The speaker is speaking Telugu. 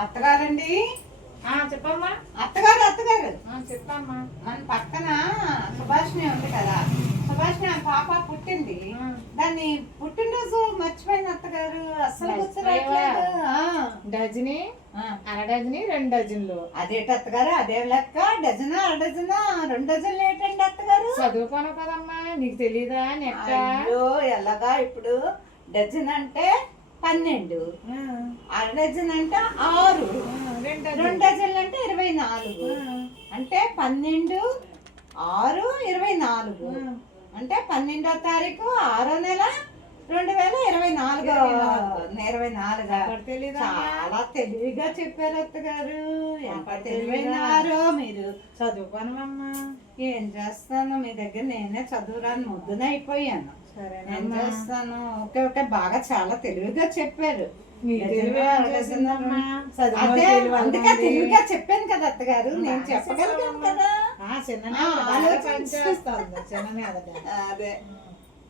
అత్తగారండి? చెప్పమ్మా. అత్తగారు అత్తగారు. చెప్పమ్మా. మన పక్కన సుభాషిణి ఉంది కదా. సుభాషిణి ఆ పాప పుట్టింది. దాన్ని పుట్టినరోజు మర్చిపోయిన అత్తగారు. అస్సలు ఆ. డజని. అర డజని రెండు డజన్లు. అదేంటి అత్తగారు? అదే లెక్క. డజనా అర డజనా రెండు డజన్లు ఏంటండి అత్తగారు? చదువుకోను కదమ్మా. నీకు తెలీదా నెక్క? ఎలాగా ఇప్పుడు? డజన్ అంటే పన్నెండు. అర డజన్ అంటే ఆరు. రెండు డజన్లు. అంటే ఇరవై నాలుగు. అంటే పన్నెండు ఆరు ఇరవై నాలుగు. అంటే పన్నెండో తారీఖు ఆరో నెల రెండు వేల ఇరవై నాలుగు. చాలా తెలివిగా చెప్పారు అత్తగారు. ఎంత తెలివైనారో మీరు. చదువుకోనమ్మా. ఏం చేస్తాను? మీ దగ్గర నేనే చదువురాని ముద్దున అయిపోయాను. ఏం చేస్తాను? Okay okay. బాగా చాలా తెలివిగా చెప్పారు. అందుకే. తెలివిగా చెప్పాను కదా అత్తగారు. నేను చెప్పగలిగాను. కదా. అదే.